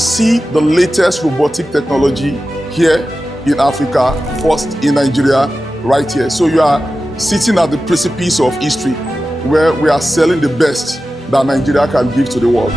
see the latest robotic technology here in Africa, first in Nigeria, right here. So you are sitting at the precipice of history where we are selling the best that Nigeria can give to the world.